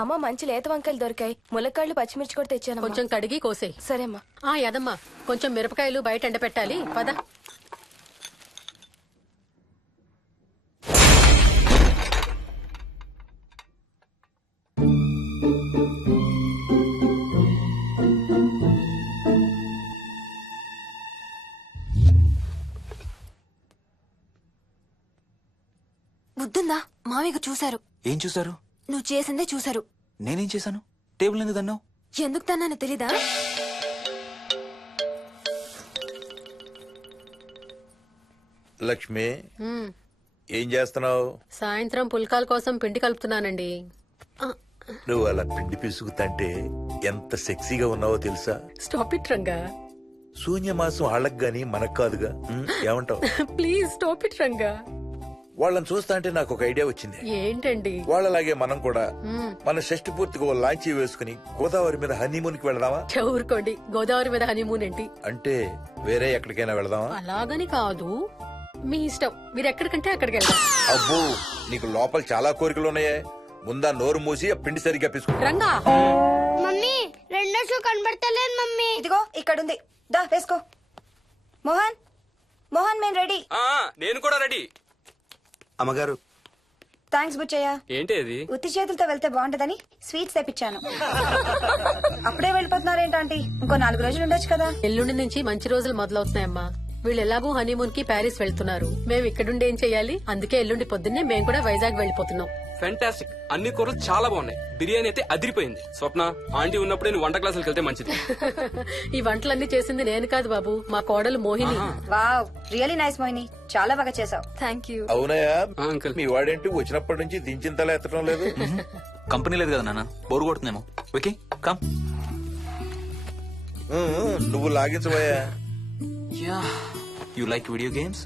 అమ్మ మంచి లేత వంకాయలు దొరికాయి. ములక్కాళ్ళు పచ్చిమిర్చి కూడా తెచ్చాను. కొంచెం కడిగి కోసేయ్. సరేమ్మా. యదమ్మా కొంచెం మిరపకాయలు బయట ఎండబెట్టాలి. పద. బుద్ధుందా? మామయ్య చూశారు. ఏం చూసారు? నువ్వు చేసిందే చూశారు. నేనేం చేశాను? టేబుల్ ఎందుకు తన్నావు? ఎందుకు తన్నానో తెలీదా? లక్ష్మి, ఏం చేస్తున్నావు? సాయంత్రం పుల్కాల కోసం పిండి కలుపుతున్నానండి. నువ్వు అలా పిండి పిసుకుతంటే ఎంత సెక్సీగా ఉన్నావో తెలుసా? Stop it Ranga. శూన్యమాసం వాళ్ళకి గాని మనకు కాదుగా. ఏమంటావు? Please stop it Ranga. వాళ్ళని చూస్తా అంటే నాకు ఒక ఐడియా వచ్చింది. ఏంటండి? వాళ్ళలాగే మనం కూడా మన షష్టి పూర్తిగా ఓ లాంచీ వేసుకుని గోదావరి మీద హనీమూన్ కి వెళదామా? ఊరుకోండి, గోదావరి మీద హనీమూన్ ఏంటి? అంటే వేరే ఎక్కడికైనా వెళదామా? అలాగని కాదు, మీ ఇష్టం. మీరు ఎక్కడికంటే అక్కడికి వెళ్దాం. అబ్బో, నీకు లోపల చాలా కోరికలు ఉన్నాయే. ముందా నోరు మూసి ఆ పిండి సరిగ్గా పిసుకు. రంగా. మమ్మీ, రెండో షూ కనబడతలేదు మమ్మీ. ఇదిగో ఇక్కడుంది, దా వేసుకో. మోహన్, మోహన్ మేము రెడీ. నేను కూడా రెడీ. అమ్మగారు. థ్యాంక్స్ బుచ్చయ్య. ఏంటి అది? ఉత్తి చేతులతో వెళ్తే బాగుంటదని స్వీట్స్ తెప్పించాను. అప్పుడే వెళ్ళిపోతున్నారేంటంటే ఇంకో 4 రోజులు ఉండొచ్చు కదా. ఎల్లుండి నుంచి మంచి రోజులు మొదలవుతున్నాయమ్మా. వీళ్ళు ఎలాగూ హనీమూన్ కి ప్యారిస్ వెళ్తున్నారు. మేము ఇక్కడుండి ఏం చెయ్యాలి? అందుకే ఎల్లుండి పొద్దున్నే మేము కూడా వైజాగ్ వెళ్ళిపోతున్నాం. ఫెంటాస్టిక్. అన్ని కూరలు చాలా బాగున్నాయి. బిర్యానీ అయితే అదిరిపోయింది. స్వప్న, ఆంటీ ఉన్నప్పుడే నువ్వు వంట క్లాసులకు వెళ్తే మంచిది. ఈ వంటలన్నీ చేసింది నేను కాదు బాబు, మా కోడలు Mohini. Wow, really nice Mohini, చాలా బాగా చేసావు. Thank you. అవునయ్యా, అంకుల్. మీ వాడేంటి వచ్చినప్పటి నుంచి దించింతలా ఎత్తడం లేదు? కంపెనీ లేదు కదా నాన్న, బోరు కొడుతుందేమో. Okay come. నువ్వు లాగించబోయా? You like video games?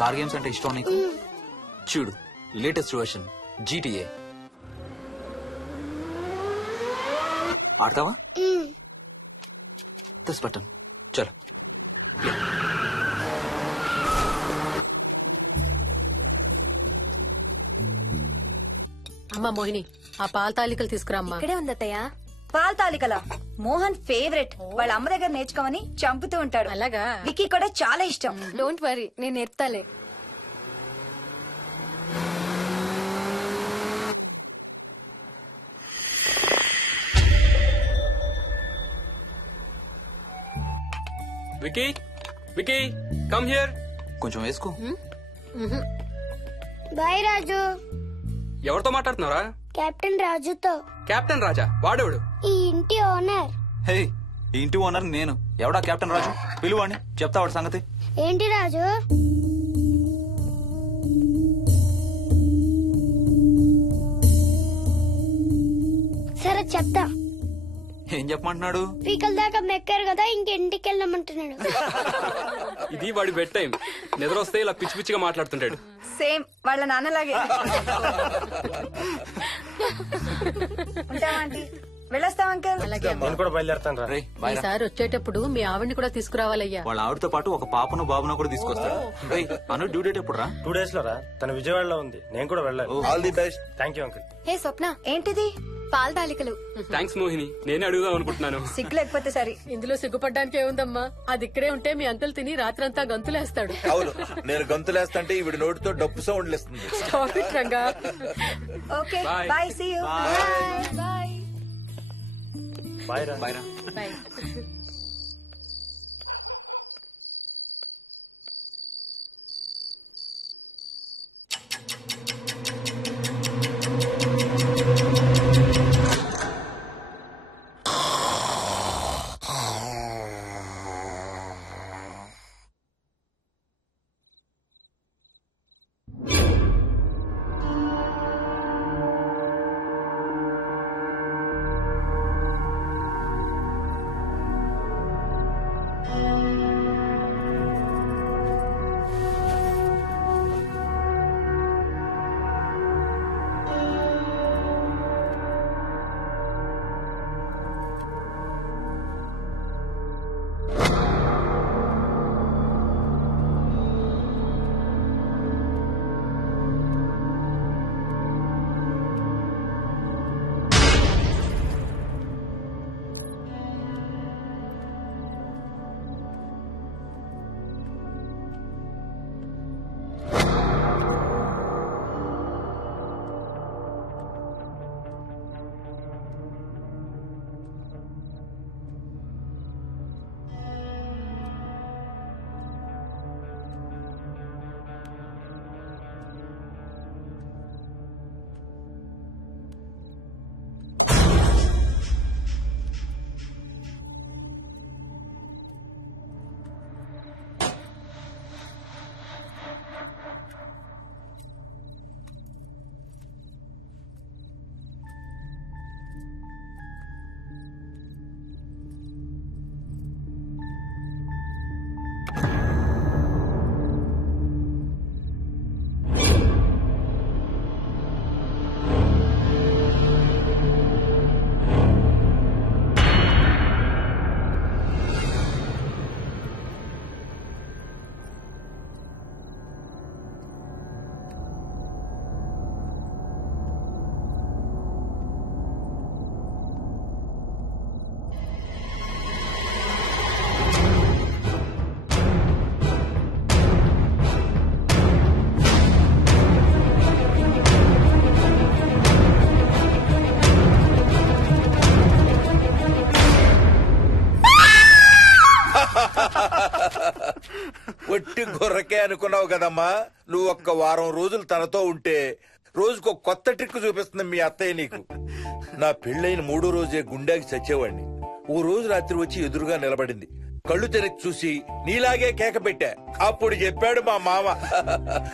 Car games అంటే ఇష్టం నీకు? చూడు, లేటెస్ట్ వర్షన్ GTA. ఆడతావా? This button. చలో. అమ్మా మోహిని, ఆ పాల తాలికలు తీసుకురామ్మా. ఇక్కడే ఉందత్తయ్య. పాల తాలికల మోహన్ ఫేవరెట్. వాళ్ళ అమ్మ దగ్గర నేర్చుకోమని చంపుతూ ఉంటాడు. అలాగా? విక్కీ కూడా చాలా ఇష్టం. డోంట్ వరీ, నేను నేర్పుతాలే. Vicky, Vicky, come here. కొంచెం వేసుకో. బాయ్ రాజు. ఎవరితో మాట్లాడుతున్నారా? కెప్టెన్ రాజుతో. కెప్టెన్ రాజా? వాడేవాడు? ఈ ఇంటి ఓనర్. హే, ఈ ఇంటి ఓనర్ నేను. ఎవడా కెప్టెన్ రాజు? పిలువాడిని, చెప్తా వాడి సంగతి. ఏంటి రాజు? సరే చెప్తా. ఏం చెప్పమంటున్నాడు? పీకల దాకా మెక్కారు కదా, ఇంటికి వెళ్ళమంటున్నాడు. ఇది వాడి బెడ్ టైం. నిద్ర వస్తే ఇలా పిచ్చి పిచ్చిగా మాట్లాడుతుంటాడు. సేమ్ వాళ్ళ నాన్నలాగే. ఉంటావా ఆంటీ? వెళ్ళొస్తాం అంకల్. అలాగే. రేయ్, బై రా. ఈసారి వచ్చేటప్పుడు మీ ఆవిడ్ని కూడా తీసుకురావాలయ్యా. వాళ్ళ ఆవిడతో పాటు ఒక పాపను బాబును కూడా తీసుకొస్తాడు. రేయ్, అను డ్యూ డేట్ ఎప్పుడు రా? 2 days లో రా. తన విజయవాడలో ఉంది, నేను కూడా వెళ్ళాలి. All the best. Thank you uncle. Hey Swapna, ఏంటిది? పాల తాలికలు. థ్యాంక్స్ మోహిని, నేనే అడుగుదాం అనుకుంటున్నాను. సిగ్గు లేకపోతే సరే. ఇందులో సిగ్గుపడ్డానికి ఏముందమ్మా? అది ఇక్కడే ఉంటే మీ అంకుల్ తిని రాత్రంతా గంతులేస్తాడు. అవును, నేను గంతులేస్తంటే ఈవిడ నోటితో డప్పు సౌండ్లు ఇస్తుంది. Stop it, Ranga. Okay Bye. Bye, see you. Bye. Bye రా. బై రా. Bye. వట్టి గొర్రకే అనుకున్నావు కదమ్మా. నువ్వు ఒక్క వారం రోజులు తనతో ఉంటే రోజుకో కొత్త ట్రిక్ చూపిస్తుంది మీ అత్తయ్య నీకు. నా పెళ్ళైన 3వ రోజే గుండెకి చచ్చేవాడిని. ఓ రోజు రాత్రి వచ్చి ఎదురుగా నిలబడింది. కళ్ళు తెరిచి చూసి నీలాగే కేక పెట్టా. అప్పుడు చెప్పాడు మా మామ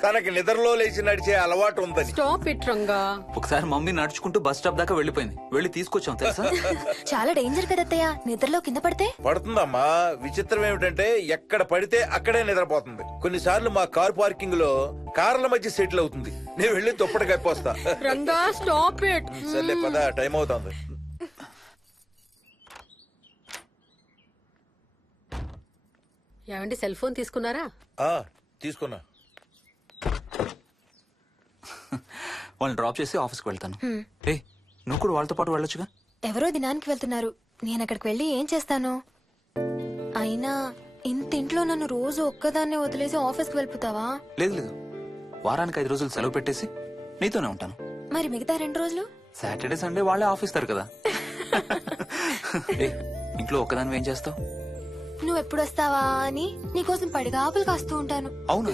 తనకి నిద్రలో లేచి నడిచే అలవాటు ఉందని. Stop it Ranga. ఒకసారి మమ్మీ నడుచుకుంటూ బస్ స్టాప్ దాకా వెళ్ళిపోయింది. వెళ్ళి తీసుకొచ్చాం తెలుసా. చాలా డేంజర్ కదా అత్తయ్య, నిద్రలో కింద పడితే. పడుతుందమ్మా. విచిత్రం ఏమిటంటే ఎక్కడ పడితే అక్కడే నిద్రపోతుంది. కొన్నిసార్లు మా కార్ పార్కింగ్ లో కార్ల మధ్య సెటిల్ అవుతుంది. నేను వెళ్ళి దుప్పటి కప్పొస్తా. Ranga stop it. సర్లే పద, టైం అవుతుంది. ఏమండి సెల్ ఫోన్ తీసుకున్నారా? తీసుకున్నా. వాళ్ళని డ్రాప్ చేసి ఆఫీస్కి వెళ్తాను. ఏ నువ్వు కూడా వాళ్ళతో పాటు వెళ్ళొచ్చుగా. ఎవరో దినానికి వెళ్తున్నారు, నేను అక్కడికి వెళ్ళి ఏం చేస్తాను? అయినా ఇంత ఇంట్లో నన్ను రోజు ఒక్కదాన్నే వదిలేసి ఆఫీస్కి వెళ్ళిపోతావా? లేదు లేదు, వారానికి 5 రోజులు సెలవు పెట్టేసి నీతోనే ఉంటాను. మరి మిగతా 2 రోజులు? సాటర్డే సండే వాళ్ళే ఆఫీస్ తారు కదా. ఏ, ఇంట్లో ఒక్కదాని ఏం చేస్తావు? నువ్వు ఎప్పుడు వస్తావా అని నీకోసం పడిగా ఆపులు కాస్తూ ఉంటాను. అవును.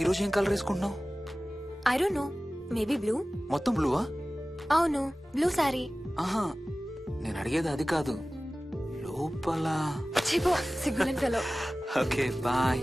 ఈరోజు ఏం కలర్ వేసుకుంటున్నావు? I don't know, maybe blue. మొత్తం బ్లూవా? అవును, బ్లూ సారీ. ఆహా, నేను అడిగేది అది కాదు, లోపల. చిపో సిగ్గులని ఫెలో. Okay bye.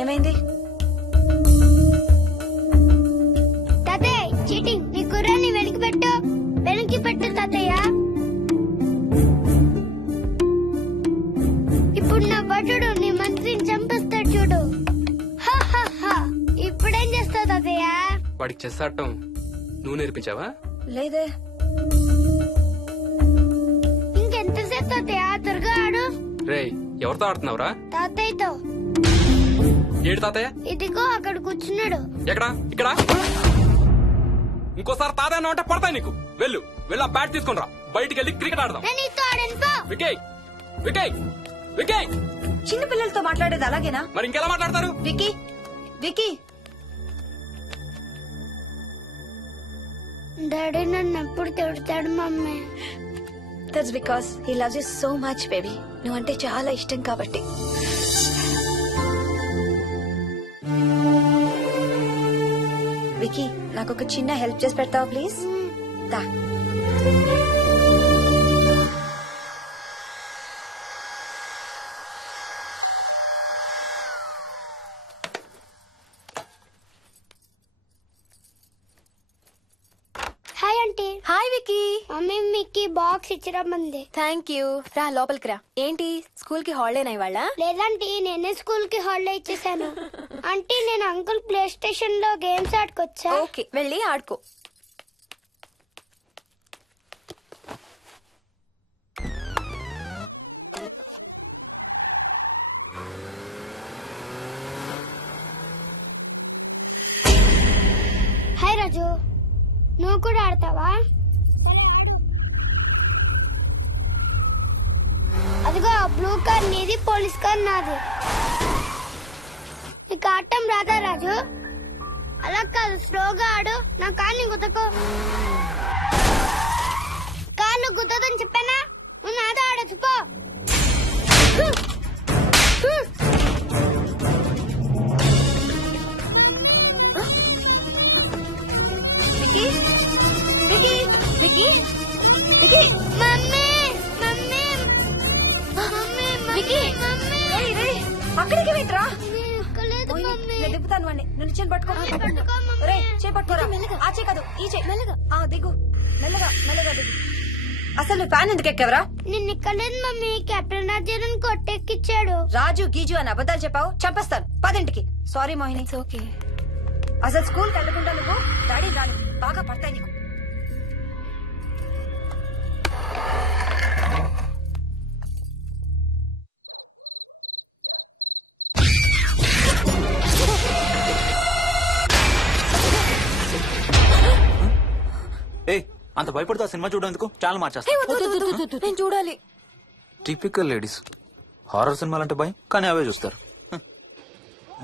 ఏమైంది? తాతయ్య చీటింగ్, నీ కుర్రాన్ని వెనక్కి పెట్టు, వెనక్కి పెట్టు తాతయ్య. ఇప్పుడు నా భటుడు నీ మంత్రిని చంపేస్తాడు చూడు. ఇప్పుడేం చేస్తావు తాతయ్య? వాడికి చెస్ ఆడటం నువ్వు నేర్పించావా? లేదే. ఇంకెంతసేపు తాతయ్య? త్వరగా ఆడు. రేయ్, ఎవరితో ఆడుతున్నావురా? తాతయ్యతో. ఏడు తాతయ్య? ఇదిగో అక్కడ కూర్చున్నాడు. ఎక్కడా? ఇక్కడ. ఇంకోసారి తాతయ్య అన్నావు అంటే పడతాయి నీకు. వెళ్ళు, వెళ్ళి ఆ బ్యాట్ తీసుకుని రా, బయటికి వెళ్ళి క్రికెట్ ఆడదాం. నేను నీతో ఆడను పో. వికయ్, వికయ్, వికీ చిన్న పిల్లలతో మాట్లాడేది అలాగేనా? మరి ఇంకెలా మాట్లాడతారు? వికీ వికీ డాడీ నన్ను ఎప్పుడు తిడతాడు mummy. That's because he loves you so much baby. నువ్వంటే చాలా ఇష్టం కాబట్టి. వికీ నాకు ఒక చిన్న హెల్ప్ చేసి పెడతావా ప్లీజ్? దా. Hi aunty. Hi Vicky. Mummy మీకు బాక్స్ ఇచ్చిరమ్మంది. Thank you. రా లోపలికి రా. ఏంటి స్కూల్ కి హాలిడేనా ఇవాళ? లేదంటే నేనే స్కూల్ కి హాలిడే ఇచ్చేసాను. అంటే నేను అంకుల్ ప్లే స్టేషన్ లో గేమ్స్ ఆడుకోవచ్చా? ఓకే వెళ్ళి ఆడుకో. హాయ్ రాజు, నువ్వు కూడా ఆడతావా? అదిగో బ్లూ కార్ నీది, పోలీస్ కార్ నాది. నీకు ఆడటం రాదా రాజు? అలా కాదు, స్లోగా ఆడు. నా కార్ని గుద్దకు. కార్ను గుద్దదని చెప్పానా? నువ్వు నాతో ఆడచ్చు పో. Vicky Vicky Vicky Vicky mummy mummy mummy Vicky mummy అక్కడికి వెంట్రా. లేదు మమ్మీ. నేను దిప్పుతాను వాడిని. నువ్వు చేయి పట్టుకో. పట్టుకో మమ్మీ. రే చేయి పట్టుకోరా. మెల్లగా. ఆ చేయి కాదు, ఈ చేయి. మెల్లగా. దిగు. మెల్లగా మెల్లగా దిగు. అసలు నువ్వు ఫ్యాన్ ఎందుకు ఎక్కావరా? నిన్న ఎక్కలేదు మమ్మీ, కెప్టెన్ రాజేరన్ కొట్టెక్కిచ్చాడు. రాజు గీజు అని అబద్ధాలు చెప్పావు, చంపేస్తాను. పదింటికి. సారీ మోహిని. It's okay. అసలు స్కూల్ వెళ్ళకుండా నువ్వు డాడీ రాను బాగా పడతాయి నీకు. ఏ అంత భయపడుతూ ఆ సినిమా చూడేందుకు ఛానల్ మార్చేస్తా. నేను చూడాలి. Typical ladies. హారర్ సినిమాలంటే భయం, కానీ అవే చూస్తారు.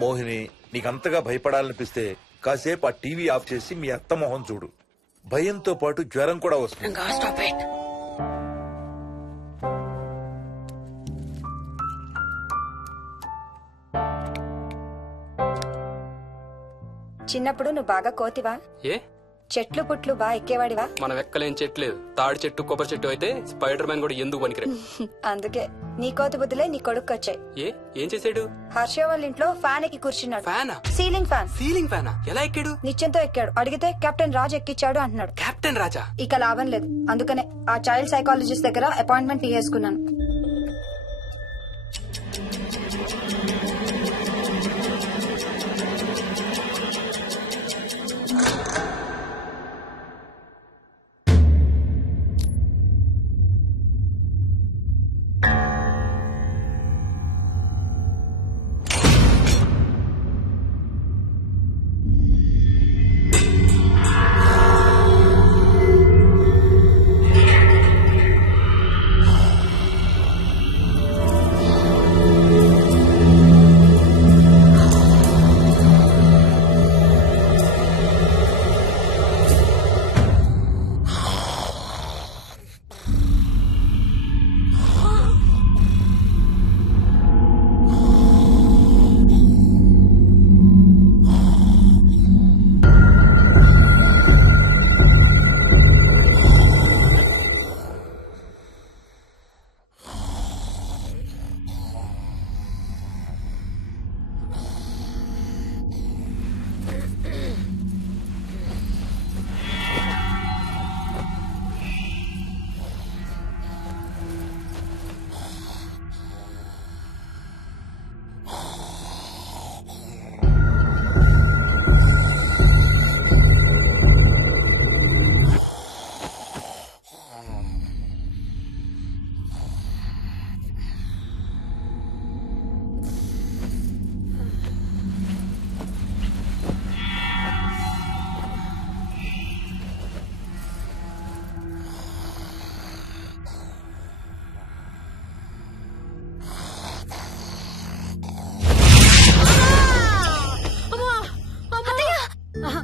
మోహిని నీకంతగా భయపడాలనిపిస్తే కాసేపు ఆ టీవీ ఆఫ్ చేసి మీ అత్త మొహం చూడు. భయంతో పాటు జ్వరం కూడా వస్తుంది. చిన్నప్పుడు నువ్వు బాగా కోతివా? ఏ చెట్లు పుట్లు బాగా ఎక్కేవాడివా? మనం ఎక్కలేని చెట్లేదు. తాడి చెట్టు, కొబ్బరి చెట్టు అయితే స్పైడర్ మ్యాన్ కూడా ఎందుకు పనికిరాడు. అందుకే నీ కోతి బుద్ధులే నీ కొడుకు వచ్చాయి. ఏం చేసాడు? హర్ష వాళ్ళ ఇంట్లో ఫ్యాన్ ఎక్కి కూర్చున్నాడు. ఫ్యానా? Ceiling fan. సీలింగ్ ఫ్యానా? ఎలా ఎక్కాడు? నిత్యంతో ఎక్కాడు. అడిగితే కెప్టెన్ రాజు ఎక్కిచ్చాడు అంటున్నాడు. కెప్టెన్ రాజా? ఇక లాభం లేదు. అందుకనే ఆ చైల్డ్ సైకాలజిస్ట్ దగ్గర అపాయింట్మెంట్ తీసుకున్నాను.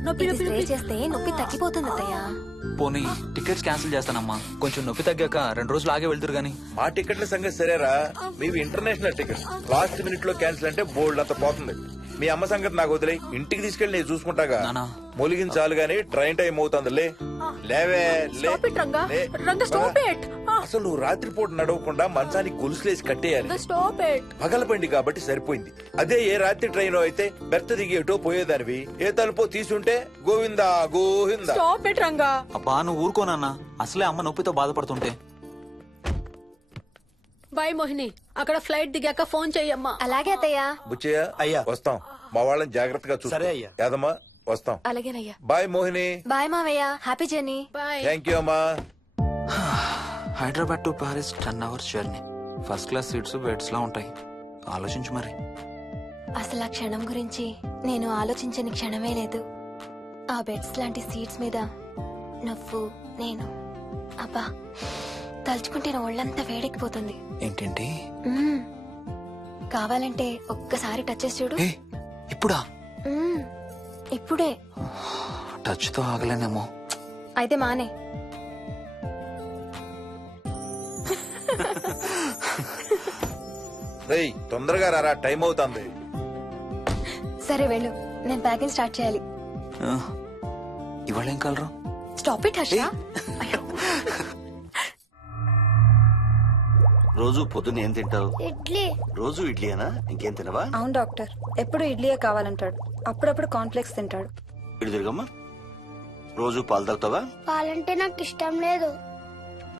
నొప్పి ఇది నొప్పి స్ప్రే నొప్పి. చేస్తే నొప్పి తగ్గిపోతుంది అత్తయ్య. పోనీ టికెట్స్ క్యాన్సిల్ చేస్తానమ్మా, కొంచెం నొప్పి తగ్గాక 2 రోజులు ఆగే వెళ్తురు గానీ. మా టికెట్ల సంగతి సరేరా, మీవి ఇంటర్నేషనల్ టికెట్స్. లాస్ట్ మినిట్ లో క్యాన్సిల్ అంటే బోల్డ్ అంత పోతుంది. మీ అమ్మ సంగతి నాకు వదిలే, ఇంటికి తీసుకెళ్ళి నేను చూసుకుంటాగా. నానా. మొలిగించాలు గాని ట్రైన్ టైం అవుతుంది. లేవే లే. Stop it, Ranga. లే. Ranga, stop it. అసలు నువ్వు రాత్రిపూట నడవకుండా మంచానికి గొలుసులేసి కట్టేయాలి. Stop it. పగలబండి కాబట్టి సరిపోయింది. అదే ఏ రాత్రి ట్రైన్ అయితే బెర్త దిగి ఎటో పోయేదానివి. ఏ తలుపో తీసుంటే గోవిందా గోవిందా. Stop it Ranga. అబ్బా నువ్వు ఊరుకోనన్నా, అసలే అమ్మ నొప్పితో బాధపడుతుంటే. బాయ్ మోహిని, అక్కడ ఫ్లైట్ దిగాక ఫోన్ చెయ్యమ్మా. అలాగే అత్తయ్య. బుచ్చయ్య అయ్యా. వస్తాం. మా వాళ్ళని జాగ్రత్తగా చూసుకో. సరే అయ్యా. యాదమ్మా వస్తాం. అలాగేనయ్యా. బాయ్ మోహిని. బాయ్ మావయ్య, happy journey. Bye. Thank you అమ్మా. Hyderabad to Paris 10 hours journey. First class seats beds లా ఉంటాయి. ఆలోచించు మరి. అసలు ఆ క్షణం గురించి నేను ఆలోచించని క్షణమే లేదు. ఆ బెడ్స్ లాంటి సీట్స్ మీద నువ్వు నేను, అబ్బా తలుచుకుంటే నా ఒళ్ళంతా వేడెక్కిపోతుంది. ఏంటేంటి? మ్మ్. కావాలంటే ఒక్కసారి టచ్ చేసి చూడు. ఏ ఇప్పుడా? మ్మ్. ఇప్పుడే. టచ్ తో ఆగలేనేమో. అయితే మానే. రేయ్ తొందరగా రారా, టైం అవుతుంది. సరే వెళ్ళు, నేను ప్యాకింగ్ స్టార్ట్ చేయాలి. ఆ, ఇవాళ ఏం కలరు? Stop it Harsha. రోజు పొద్దున్న ఏం తింటావు? ఇడ్లీ. రోజు ఇడ్లీనా? ఇంకేం తినవా? అవును డాక్టర్, ఎప్పుడు ఇడ్లీయే కావాలంటాడు. అప్పుడప్పుడు కాన్ఫ్లెక్స్ తింటాడు. ఇటు తిరగమ్మా. రోజు పాలు తాగుతావా? పాలంటే నాకు ఇష్టం లేదు.